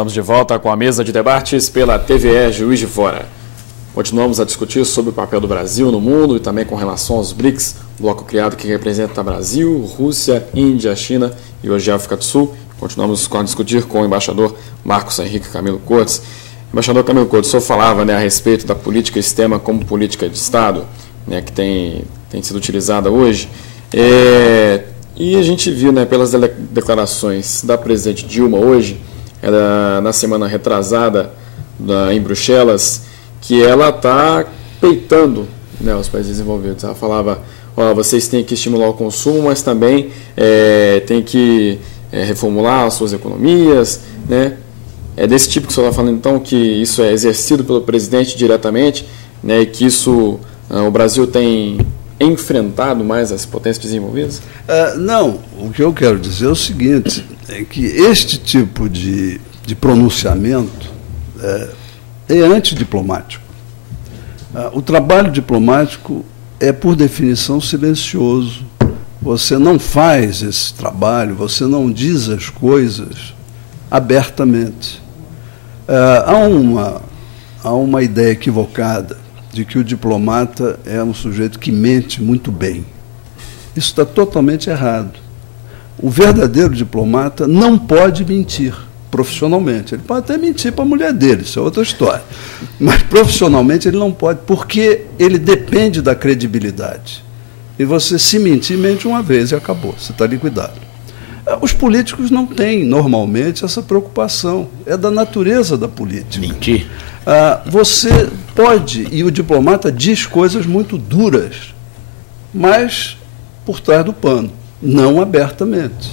Estamos de volta com a mesa de debates pela TVE Juiz de Fora. Continuamos a discutir sobre o papel do Brasil no mundo e também com relação aos BRICS, bloco criado que representa Brasil, Rússia, Índia, China e hoje África do Sul. Continuamos a discutir com o embaixador Marcos Henrique Camilo Cortes. Embaixador Camilo Cortes, o senhor falava, a respeito da política externa como política de Estado, que tem sido utilizada hoje. E a gente viu, pelas declarações da presidente Dilma hoje, na semana retrasada em Bruxelas, que ela está peitando os países desenvolvidos. Ela falava, vocês têm que estimular o consumo, mas também tem que reformular as suas economias. É desse tipo que o senhor está falando, então, que isso é exercido pelo presidente diretamente, e que isso o Brasil tem enfrentado mais as potências desenvolvidas? Não, o que eu quero dizer é o seguinte, é que este tipo de pronunciamento é antidiplomático. O trabalho diplomático é, por definição, silencioso. Você não faz esse trabalho, você não diz as coisas abertamente. Há uma ideia equivocada de que o diplomata é um sujeito que mente muito bem. Isso está totalmente errado. O verdadeiro diplomata não pode mentir profissionalmente. Ele pode até mentir para a mulher dele, isso é outra história. Mas profissionalmente ele não pode, porque ele depende da credibilidade. E você, se mentir, mente uma vez e acabou, você está liquidado. Os políticos não têm, normalmente, essa preocupação. É da natureza da política. Mentir. Você pode, e o diplomata diz coisas muito duras, mas por trás do pano, não abertamente.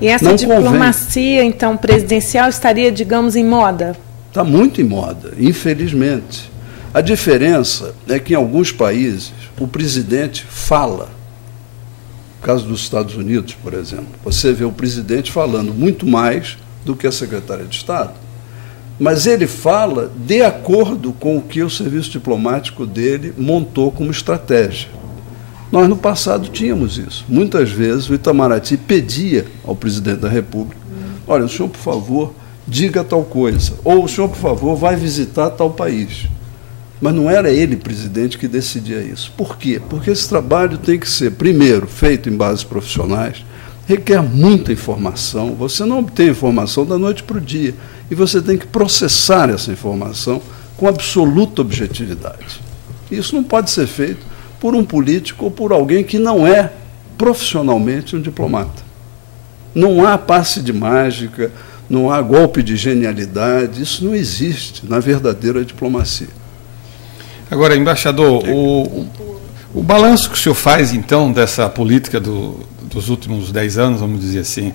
E essa diplomacia, então, presidencial estaria, digamos, em moda? Está muito em moda, infelizmente. A diferença é que, em alguns países, o presidente fala. No caso dos Estados Unidos, por exemplo, você vê o presidente falando muito mais do que a secretária de Estado. Mas ele fala de acordo com o que o serviço diplomático dele montou como estratégia. Nós, no passado, tínhamos isso. Muitas vezes, o Itamaraty pedia ao presidente da República, olha, o senhor, por favor, diga tal coisa, ou o senhor, por favor, vai visitar tal país. Mas não era ele, presidente, que decidia isso. Por quê? Porque esse trabalho tem que ser, primeiro, feito em bases profissionais, requer muita informação, você não obtém informação da noite para o dia, e você tem que processar essa informação com absoluta objetividade. Isso não pode ser feito por um político ou por alguém que não é profissionalmente um diplomata. Não há passe de mágica, não há golpe de genialidade, isso não existe na verdadeira diplomacia. Agora, embaixador, o balanço que o senhor faz, então, dessa política dos últimos 10 anos, vamos dizer assim,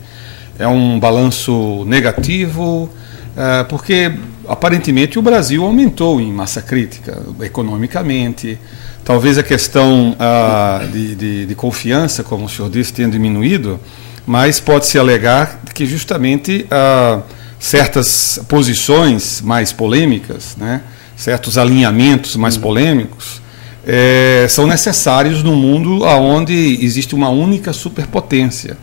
é um balanço negativo, porque, aparentemente, o Brasil aumentou em massa crítica, economicamente. Talvez a questão de confiança, como o senhor disse, tenha diminuído, mas pode-se alegar que, justamente, certas posições mais polêmicas, certos alinhamentos mais polêmicos, são necessários num mundo onde existe uma única superpotência.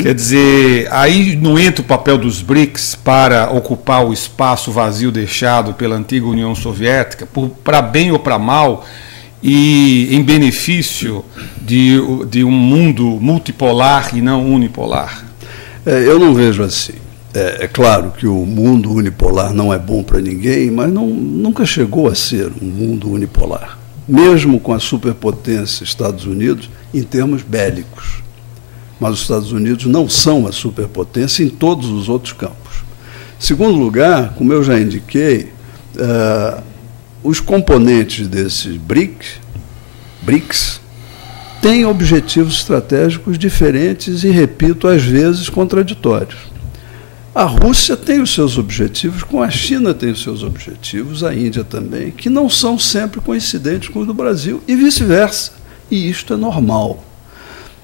Quer dizer, aí não entra o papel dos BRICS para ocupar o espaço vazio deixado pela antiga União Soviética, para bem ou para mal, e em benefício de um mundo multipolar e não unipolar? Eu não vejo assim. É claro que o mundo unipolar não é bom para ninguém, mas nunca chegou a ser um mundo unipolar, mesmo com a superpotência Estados Unidos em termos bélicos. Mas os Estados Unidos não são a superpotência em todos os outros campos. Em segundo lugar, como eu já indiquei, os componentes desses BRICS têm objetivos estratégicos diferentes e, repito, às vezes contraditórios. A Rússia tem os seus objetivos, como a China tem os seus objetivos, a Índia também, que não são sempre coincidentes com os do Brasil e vice-versa. E isto é normal.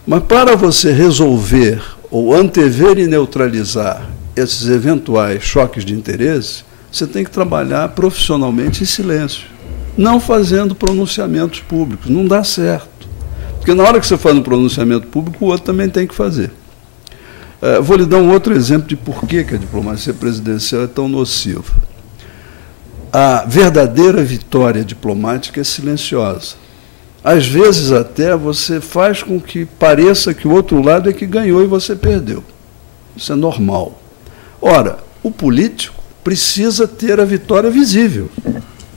Mas para você resolver ou antever e neutralizar esses eventuais choques de interesse, você tem que trabalhar profissionalmente em silêncio, não fazendo pronunciamentos públicos. Não dá certo. Porque na hora que você faz um pronunciamento público, o outro também tem que fazer. Vou lhe dar um outro exemplo de por que a diplomacia presidencial é tão nociva. A verdadeira vitória diplomática é silenciosa. Às vezes até você faz com que pareça que o outro lado é que ganhou e você perdeu. Isso é normal. Ora, o político precisa ter a vitória visível.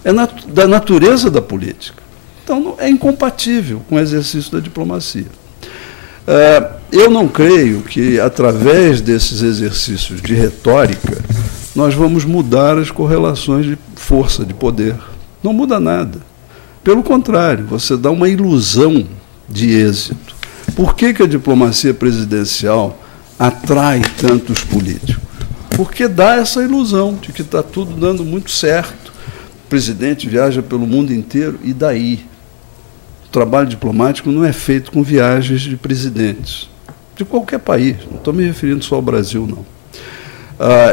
É da natureza da política. Então, é incompatível com o exercício da diplomacia. Eu não creio que, através desses exercícios de retórica, nós vamos mudar as correlações de força, de poder. Não muda nada. Pelo contrário, você dá uma ilusão de êxito. Por que a diplomacia presidencial atrai tantos políticos? Porque dá essa ilusão de que está tudo dando muito certo. O presidente viaja pelo mundo inteiro, e daí? O trabalho diplomático não é feito com viagens de presidentes, de qualquer país, não estou me referindo só ao Brasil, não.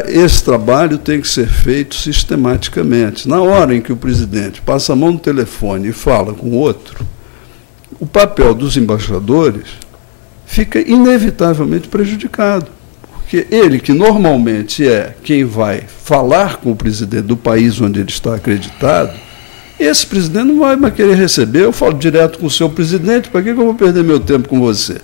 Esse trabalho tem que ser feito sistematicamente. Na hora em que o presidente passa a mão no telefone e fala com o outro, o papel dos embaixadores fica inevitavelmente prejudicado, porque ele, que normalmente é quem vai falar com o presidente do país onde ele está acreditado, esse presidente não vai mais querer receber. Eu falo direto com o seu presidente, para que eu vou perder meu tempo com você?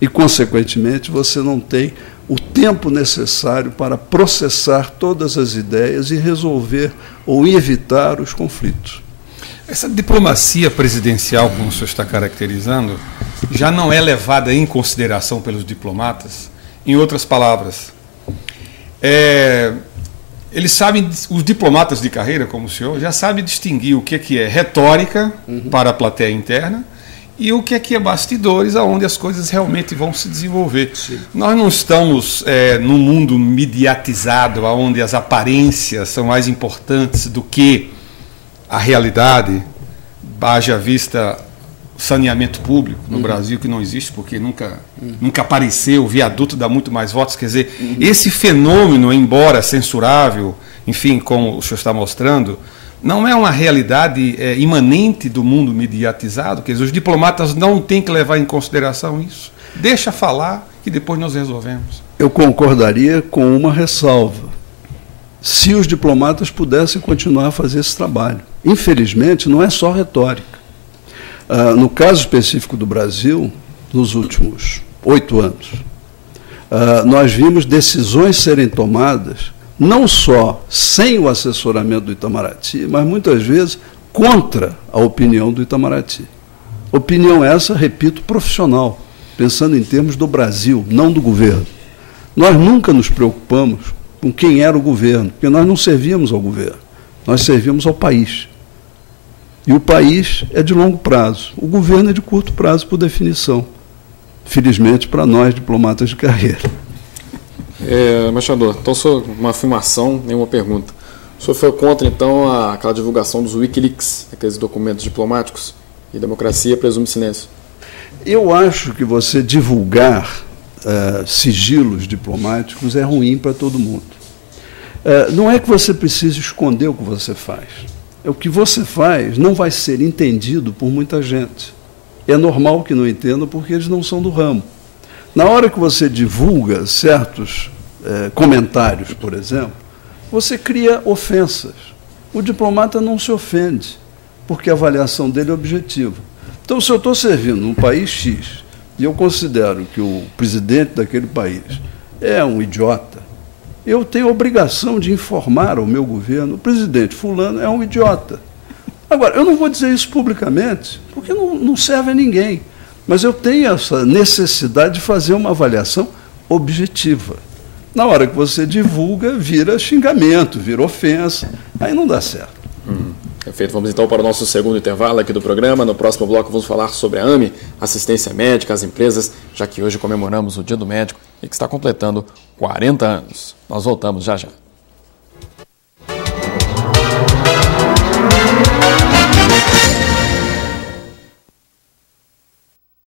E, consequentemente, você não tem o tempo necessário para processar todas as ideias e resolver ou evitar os conflitos. Essa diplomacia presidencial, como o senhor está caracterizando, já não é levada em consideração pelos diplomatas? Em outras palavras, eles sabem, os diplomatas de carreira, como o senhor, já sabem distinguir o que é retórica para a plateia interna e o que é bastidores, aonde as coisas realmente vão se desenvolver. Sim. Nós não estamos num mundo mediatizado, onde as aparências são mais importantes do que a realidade, haja vista saneamento público no Brasil, que não existe, porque nunca apareceu, o viaduto dá muito mais votos. Quer dizer, esse fenômeno, embora censurável, enfim, como o senhor está mostrando, não é uma realidade imanente do mundo mediatizado. Quer dizer, os diplomatas não têm que levar em consideração isso. Deixa falar, que depois nós resolvemos. Eu concordaria com uma ressalva. Se os diplomatas pudessem continuar a fazer esse trabalho. Infelizmente, não é só retórica. No caso específico do Brasil, nos últimos 8 anos, nós vimos decisões serem tomadas não só sem o assessoramento do Itamaraty, mas muitas vezes contra a opinião do Itamaraty. Opinião essa, repito, profissional, pensando em termos do Brasil, não do governo. Nós nunca nos preocupamos com quem era o governo, porque nós não servíamos ao governo, nós servíamos ao país. E o país é de longo prazo, o governo é de curto prazo, por definição. Felizmente para nós, diplomatas de carreira. Embaixador, então, uma afirmação, nenhuma pergunta. O senhor foi contra, então, aquela divulgação dos Wikileaks, aqueles documentos diplomáticos, e democracia presume silêncio? Eu acho que você divulgar sigilos diplomáticos é ruim para todo mundo. Não é que você precise esconder o que você faz. O que você faz não vai ser entendido por muita gente. É normal que não entendam, porque eles não são do ramo. Na hora que você divulga certos comentários, por exemplo, você cria ofensas. O diplomata não se ofende, porque a avaliação dele é objetiva. Então, se eu estou servindo um país X e eu considero que o presidente daquele país é um idiota, eu tenho a obrigação de informar ao meu governo: o presidente fulano é um idiota. Agora, eu não vou dizer isso publicamente, porque não serve a ninguém. Mas eu tenho essa necessidade de fazer uma avaliação objetiva. Na hora que você divulga, vira xingamento, vira ofensa. Aí não dá certo. Perfeito. Vamos então para o nosso segundo intervalo aqui do programa. No próximo bloco vamos falar sobre a AME, assistência médica às empresas, já que hoje comemoramos o Dia do Médico e que está completando 40 anos. Nós voltamos já já.